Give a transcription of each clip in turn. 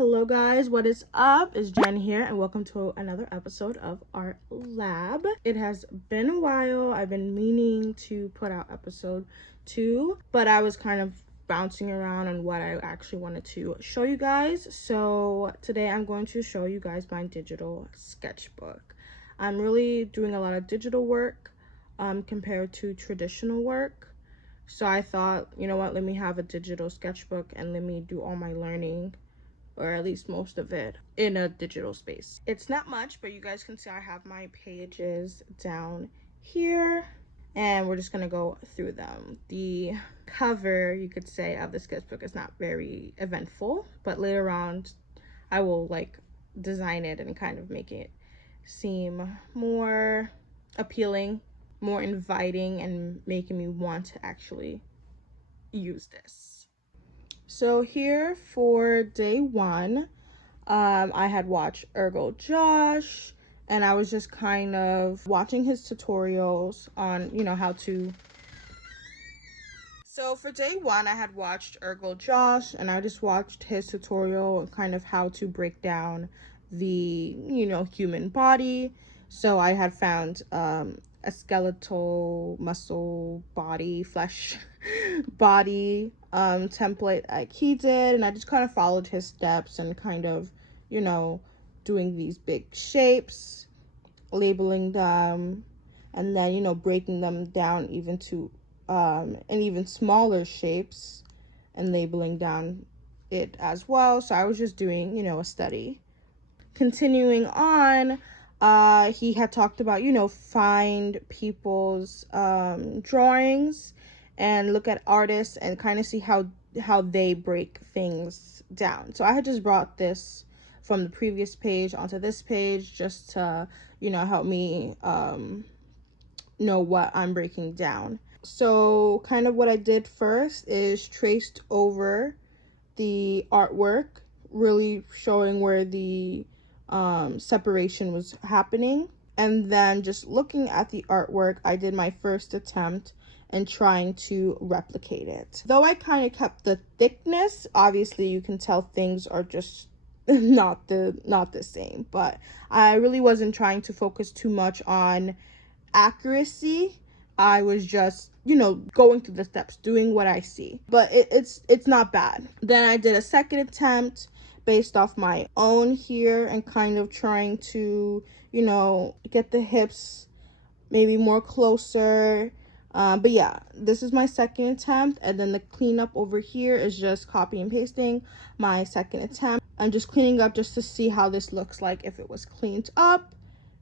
Hello guys, what is up? It's Jen here and welcome to another episode of Art Lab. It has been a while. I've been meaning to put out episode 2, but I was kind of bouncing around on what I actually wanted to show you guys. So today I'm going to show you guys my digital sketchbook. I'm really doing a lot of digital work compared to traditional work. So I thought, you know what, let me have a digital sketchbook and let me do all my learning, or at least most of it, in a digital space. It's not much, but you guys can see I have my pages down here and we're just gonna go through them. The cover, you could say, of the sketchbook is not very eventful, but later on I will like design it and kind of make it seem more appealing, more inviting, and making me want to actually use this. So here for day 1, I had watched Ergo Josh, and I was just kind of watching his tutorials on, how to. So for day 1, I had watched Ergo Josh, and I just watched his tutorial and kind of how to break down the, human body. So I had found a skeletal muscle body, flesh body template like he did, and I just kind of followed his steps and kind of, doing these big shapes, labeling them, and then, breaking them down even to and even smaller shapes and labeling down it as well. So I was just doing, a study. Continuing on, he had talked about, find people's drawings and look at artists and kind of see how they break things down. So I had just brought this from the previous page onto this page just to, help me know what I'm breaking down. So kind of what I did first is traced over the artwork, really showing where the separation was happening. And then just looking at the artwork, I did my first attempt and trying to replicate it. Though I kind of kept the thickness, obviously you can tell things are just not the same, but I really wasn't trying to focus too much on accuracy. I was just, going through the steps, doing what I see. But it's not bad. Then I did a second attempt based off my own here and kind of trying to, get the hips maybe more closer. But yeah, this is my second attempt, and then the cleanup over here is just copy and pasting my second attempt. I'm just cleaning up just to see how this looks like if it was cleaned up,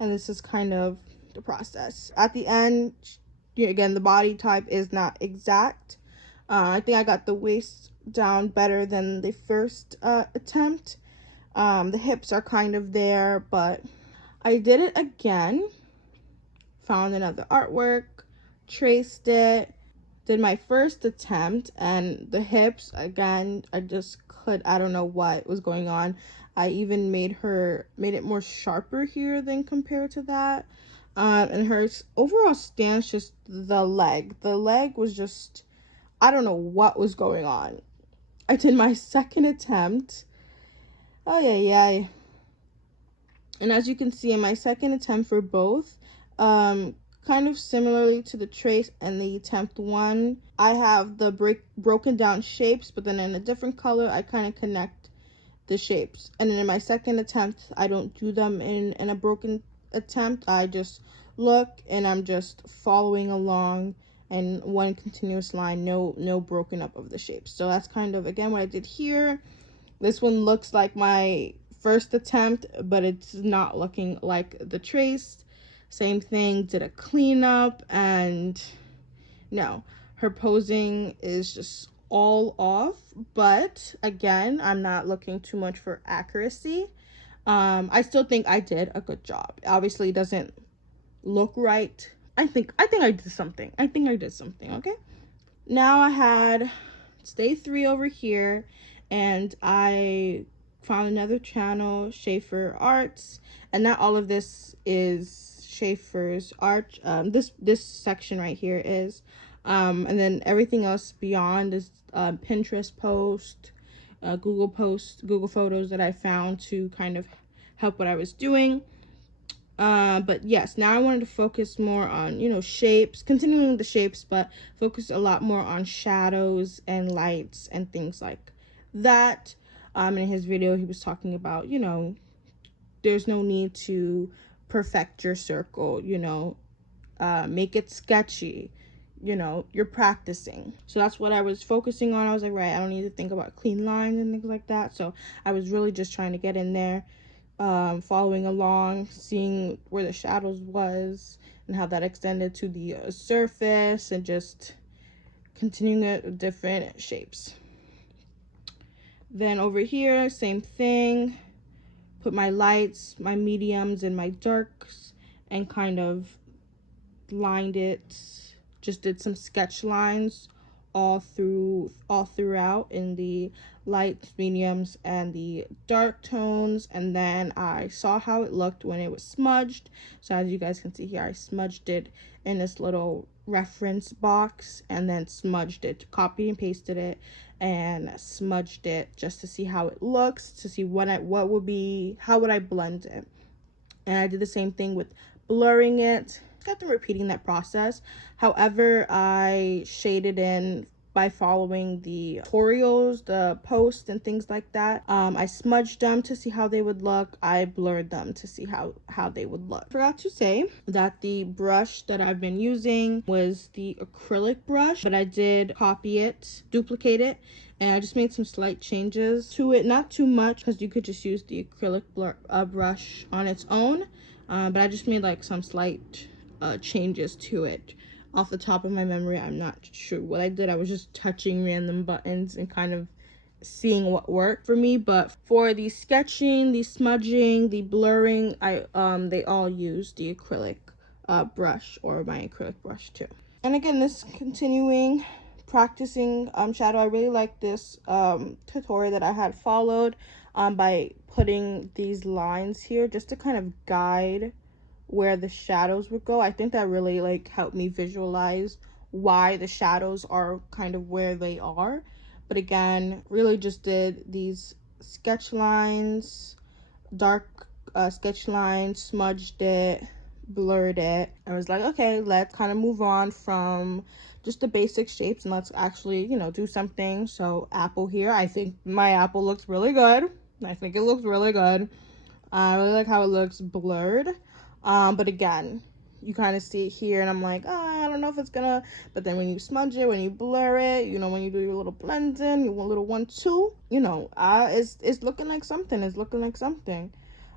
and this is kind of the process. At the end, again, the body type is not exact. I think I got the waist down better than the first attempt. The hips are kind of there, but I did it again. Found another artwork, traced it, did my first attempt, and the hips, again, I don't know what was going on. I even made it more sharper here than compared to that. And her overall stance, just the leg was just, I don't know what was going on. I did my second attempt. Oh yeah. And as you can see in my second attempt for both, kind of similarly to the trace and the attempt 1, I have the broken down shapes, but then in a different color I kind of connect the shapes. And then in my second attempt, I don't do them in a broken attempt. I just look and I'm just following along in one continuous line, no broken up of the shapes. So that's kind of again what I did here. This one looks like my first attempt, but it's not looking like the trace. Same thing, did a cleanup, and no, her posing is just all off. But again, I'm not looking too much for accuracy. I still think I did a good job. Obviously it doesn't look right. I think I did something. Okay, now I had day 3 over here, and I found another channel, Schaefer Arts, and not all of this is Schaefer's art. This section right here is, and then everything else beyond is Pinterest post, Google Photos that I found to kind of help what I was doing. But yes, now I wanted to focus more on, shapes, continuing with the shapes, but focus a lot more on shadows and lights and things like that. In his video, he was talking about, there's no need to perfect your circle, make it sketchy. You're practicing. So that's what I was focusing on. I was like, right, I don't need to think about clean lines and things like that. So I was really just trying to get in there, following along, seeing where the shadows was and how that extended to the surface, and just continuing it with different shapes. Then over here, same thing. Put my lights, my mediums, and my darks, and kind of lined it. Just did some sketch lines all throughout in the lights, mediums, and the dark tones. And then I saw how it looked when it was smudged. So as you guys can see here, I smudged it in this little reference box, and then smudged it, copied and pasted it, and smudged it just to see how it looks, to see how would I blend it. And I did the same thing with blurring it. Got them repeating that process. However, I shaded in by following the tutorials, the posts, and things like that. I smudged them to see how they would look. I blurred them to see how they would look. Forgot to say that the brush that I've been using was the acrylic brush, but I did copy it, duplicate it, and I just made some slight changes to it. Not too much, because you could just use the acrylic brush on its own, but I just made like some slight changes to it. Off the top of my memory, I'm not sure what I did. I was just touching random buttons and kind of seeing what worked for me. But for the sketching, the smudging, the blurring, they all use the acrylic brush, or my acrylic brush too. And again, this continuing practicing shadow, I really like this tutorial that I had followed by putting these lines here just to kind of guide where the shadows would go. I think that really like helped me visualize why the shadows are kind of where they are. But again, really just did these sketch lines, dark sketch lines, smudged it, blurred it. I was like, okay, let's kind of move on from just the basic shapes and let's actually, do something. So apple here, I think my apple looks really good. I think it looks really good. I really like how it looks blurred. But again, you kind of see it here, and I'm like, I don't know if it's gonna, but then when you smudge it, when you blur it, when you do your little blends in, your little 1-2, it's looking like something. It's looking like something.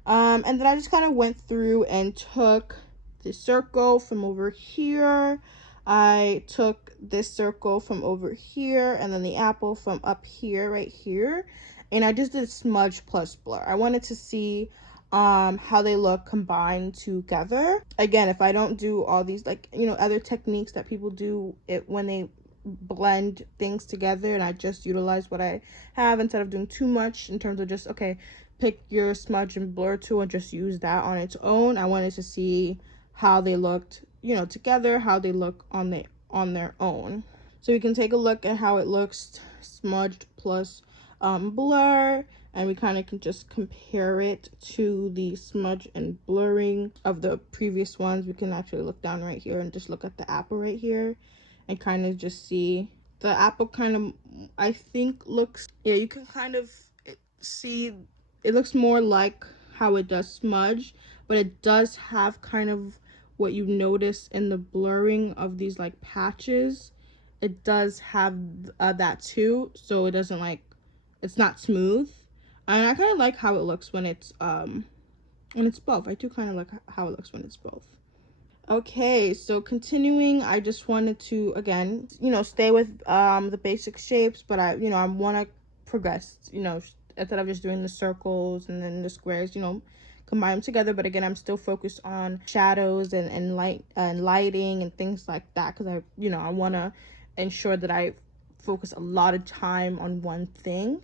And then I just kind of went through and took the circle from over here. I took this circle from over here, and then the apple from up here, right here. And I just did smudge plus blur. I wanted to see how they look combined together. Again, if I don't do all these other techniques that people do it when they blend things together, and I just utilize what I have instead of doing too much in terms of just, okay, pick your smudge and blur tool and just use that on its own. I wanted to see how they looked together, how they look on their own. So you can take a look at how it looks smudged plus blur, and we kind of can just compare it to the smudge and blurring of the previous ones. We can actually look down right here and just look at the apple right here and kind of just see the apple kind of, I think, looks, yeah, you can kind of see it looks more like how it does smudge, but it does have kind of what you notice in the blurring of these like patches. It does have that too, so it doesn't it's not smooth. And I kind of like how it looks when it's both. I do kind of like how it looks when it's both. Okay, so continuing, I just wanted to, again, stay with the basic shapes, but I want to progress, instead of just doing the circles and then the squares, combine them together. But again, I'm still focused on shadows and light and lighting and things like that, because I want to ensure that I focus a lot of time on one thing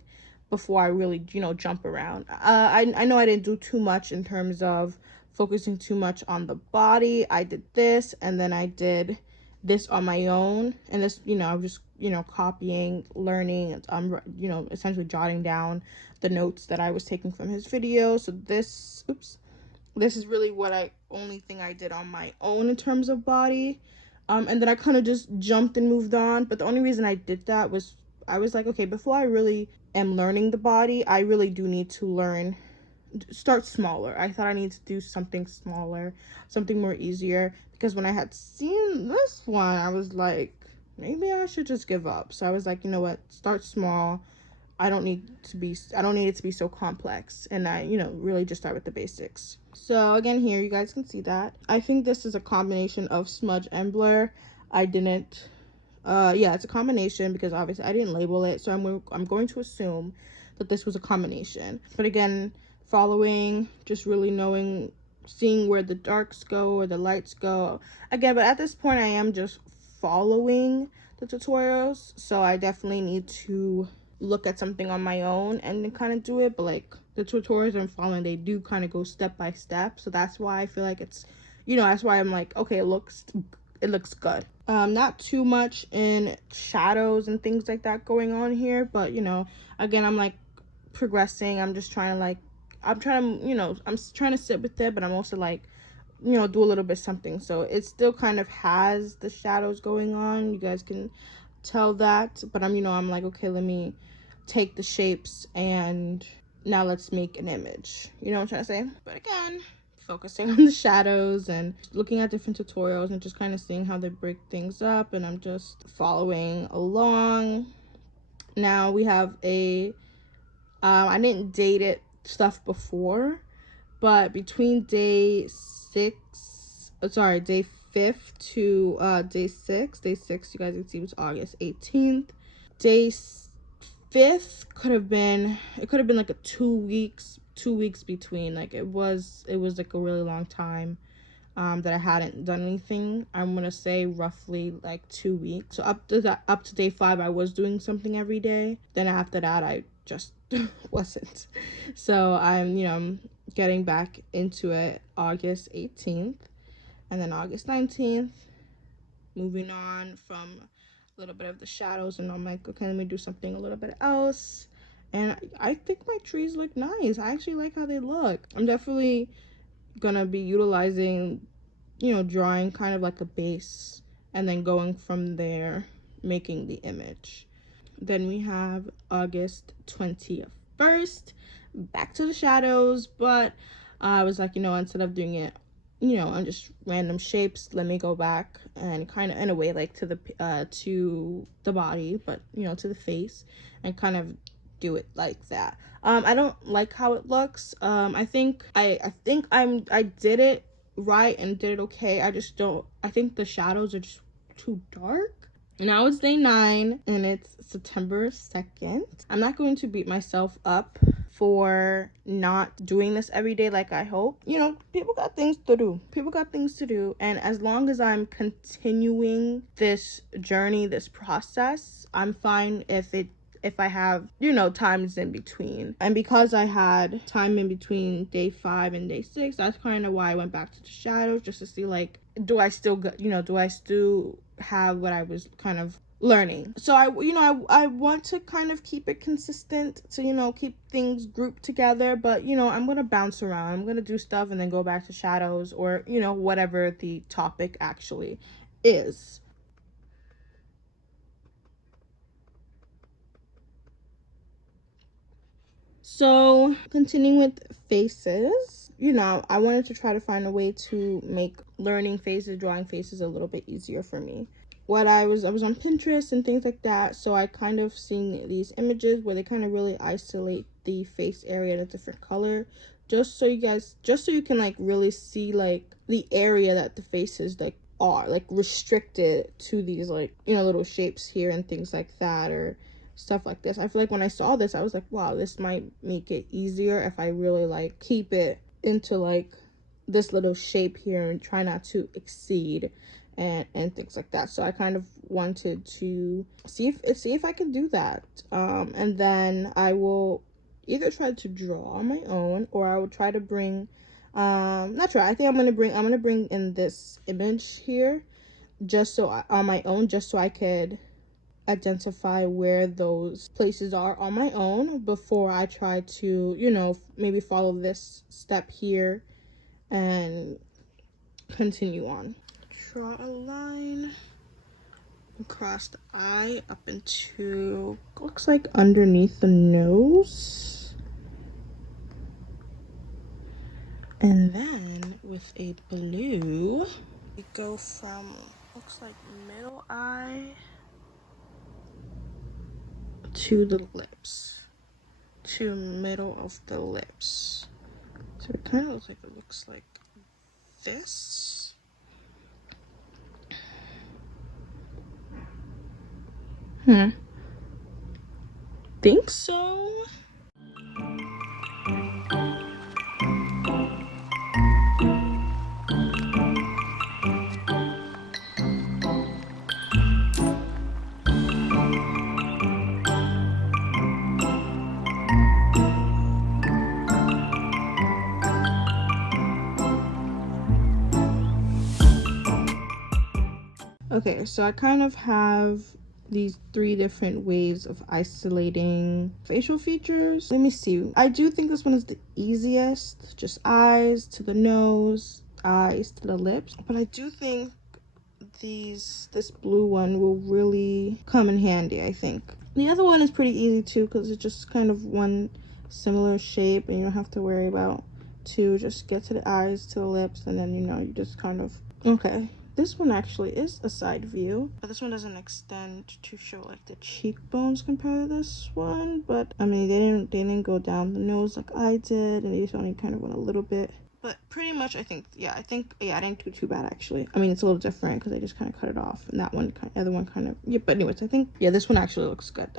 before I really, jump around. I know I didn't do too much in terms of focusing too much on the body. I did this, and then I did this on my own, and this, I was just, you know, copying, learning, you know, essentially jotting down the notes that I was taking from his video. So this, this is really what only thing I did on my own in terms of body. And then I kind of just jumped and moved on. But the only reason I did that was I was like, okay, before I really am learning the body, I really do need to start smaller. I thought I needed to do something smaller, something more easier, because when I had seen this one, I was like, maybe I should just give up. So I was like, you know what, start small. I don't need it to be so complex, and I, you know, really just start with the basics. So again, here you guys can see that I think this is a combination of smudge and blur. I didn't yeah, it's a combination because obviously I didn't label it, so I'm going to assume that this was a combination. But again, following, just really knowing, seeing where the darks go or the lights go again. But at this point I am just following the tutorials, so I definitely need to look at something on my own and then kind of do it. But like the tutorials I'm following, they do kind of go step by step, so that's why I feel like it's, you know, that's why I'm like, okay, it looks good. Not too much in shadows and things like that going on here, but you know, again, I'm like progressing. I'm just trying to like, I'm trying to, you know, I'm trying to sit with it, but I'm also like, you know, do a little bit something. So it still kind of has the shadows going on, you guys can tell that. But I'm, you know, I'm like, okay, let me take the shapes and now let's make an image, you know what I'm trying to say. But again, focusing on the shadows and looking at different tutorials and just kind of seeing how they break things up, and I'm just following along. Now we have a I didn't date it stuff before, but between day 5th to day 6, you guys can see it was August 18th. Day 5th could have been like a 2 weeks between. Like it was like a really long time that I hadn't done anything. I'm gonna say roughly like 2 weeks. So up to day 5 I was doing something every day. Then after that I just wasn't. So I'm, you know, I'm getting back into it August 18th, and then August 19th, moving on from a little bit of the shadows, and I'm like, okay, let me do something a little bit else. And I think my trees look nice. I actually like how they look. I'm definitely gonna be utilizing, you know, drawing kind of like a base and then going from there, making the image. Then we have August 21st, back to the shadows, but I was like, you know, instead of doing it, you know, on just random shapes, let me go back and kind of in a way like to the body, but you know, to the face, and kind of do it like that. I don't like how it looks. I think I did it right and did it okay. I just don't, I think the shadows are just too dark. Now it's day 9 and it's September 2nd. I'm not going to beat myself up for not doing this every day like I hope. You know, people got things to do. And as long as I'm continuing this journey, this process, I'm fine if I have, you know, times in between. And because I had time in between day 5 and day 6, that's kind of why I went back to the shadows, just to see like, do I still have what I was kind of learning. So I want to kind of keep it consistent, to, you know, keep things grouped together, but you know, I'm gonna bounce around. I'm gonna do stuff and then go back to shadows, or you know, whatever the topic actually is. So continuing with faces, you know, I wanted to try to find a way to make learning faces, drawing faces a little bit easier for me. I was on Pinterest and things like that, so I kind of seen these images where they kind of really isolate the face area in a different color, just so you can like really see like the area that the faces like are like restricted to these, like, you know, little shapes here and things like that, or stuff like this. I feel like when I saw this, I was like, wow, this might make it easier if I really like keep it into like this little shape here and try not to exceed and things like that. So I kind of wanted to see if I can do that. And then I will either try to draw on my own, or I will try to bring not try, I think I'm gonna bring in this image here, just so on my own, just so I could identify where those places are on my own before I try to, you know, maybe follow this step here and continue on. Draw a line across the eye up into, looks like underneath the nose. And then with a blue, we go from, looks like middle eye to the lips, to middle of the lips. So it kind of looks like this. Think so. Okay, so I kind of have these 3 different ways of isolating facial features. Let me see. I do think this one is the easiest. Just eyes to the nose, eyes to the lips. But I do think this blue one will really come in handy, I think. The other one is pretty easy too because it's just kind of one similar shape and you don't have to worry about 2. Just get to the eyes, to the lips, and then, you know, you just kind of, okay. This one actually is a side view, but this one doesn't extend to show like the cheekbones compared to this one. But I mean, they didn't go down the nose like I did, and they just only kind of went a little bit. But pretty much, I think I didn't do too bad actually. I mean, it's a little different because I just kind of cut it off, and that one, other one kind of, yeah. But anyways, I think, yeah, this one actually looks good.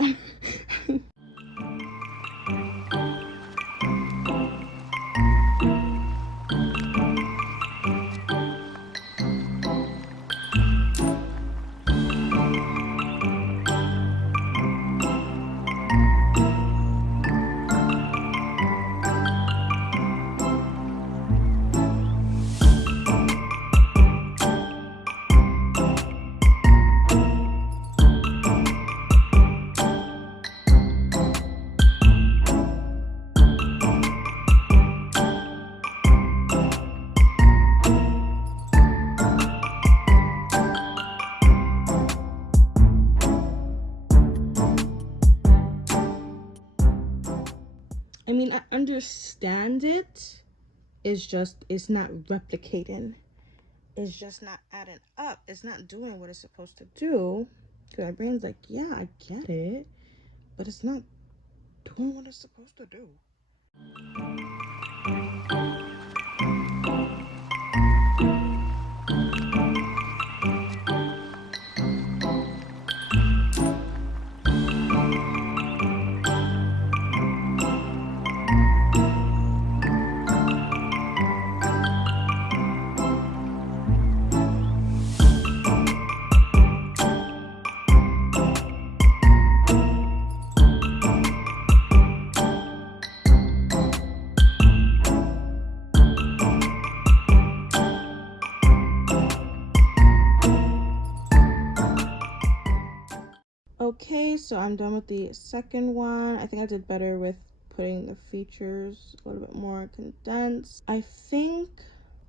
I mean, I understand it. It's not replicating. It's just not adding up. It's not doing what it's supposed to do. Because my brain's like, yeah, I get it. But it's not doing what it's supposed to do. Okay, so I'm done with the second one. I think I did better with putting the features a little bit more condensed. I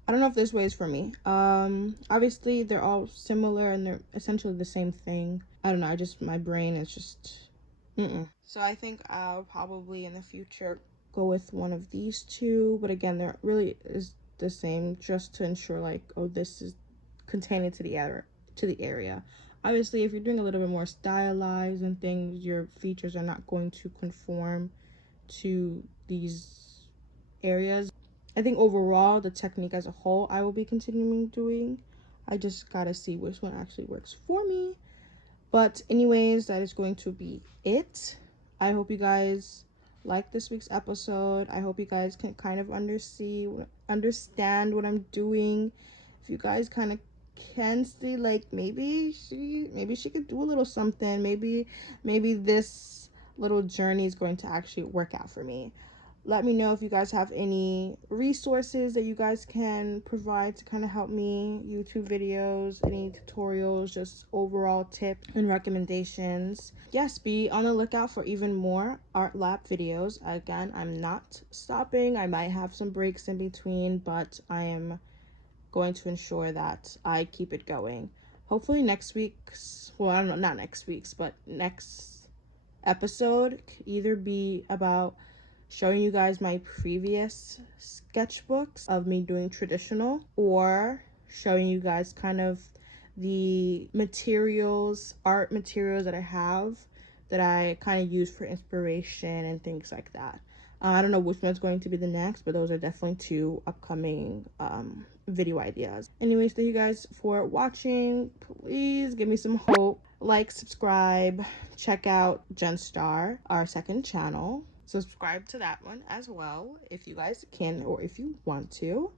don't know if this way is for me. Obviously they're all similar and they're essentially the same thing. I don't know, my brain is just, So I think I'll probably in the future go with one of these 2. But again, they're really is the same, just to ensure like, oh, this is containing to the area. Obviously, if you're doing a little bit more stylized and things, your features are not going to conform to these areas. I think overall, the technique as a whole, I will be continuing doing. I just gotta see which one actually works for me. But anyways, that is going to be it. I hope you guys like this week's episode. I hope you guys can kind of understand what I'm doing. If you guys kind of can see, like, maybe she could do a little something. Maybe this little journey is going to actually work out for me. Let me know if you guys have any resources that you guys can provide to kind of help me. YouTube videos, any tutorials, just overall tips and recommendations. Yes, be on the lookout for even more art lab videos. Again, I'm not stopping. I might have some breaks in between, but I am going to ensure that I keep it going. Hopefully next week's, well, I don't know, not next week's, but next episode could either be about showing you guys my previous sketchbooks of me doing traditional, or showing you guys kind of the materials, art materials that I have that I kind of use for inspiration and things like that. I don't know which one's going to be the next, but those are definitely two upcoming video ideas. Anyways, thank you guys for watching. Please give me some hope. Like, subscribe, check out Genstar, our second channel. Subscribe to that one as well if you guys can or if you want to.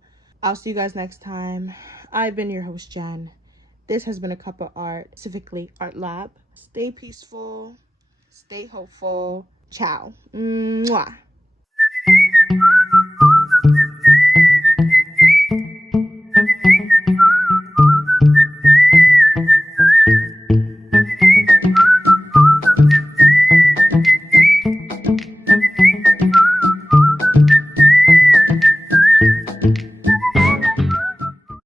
I'll see you guys next time. I've been your host, Jen. This has been A Cup of Art, specifically Art Lab. Stay peaceful, stay hopeful. Ciao. Mwah.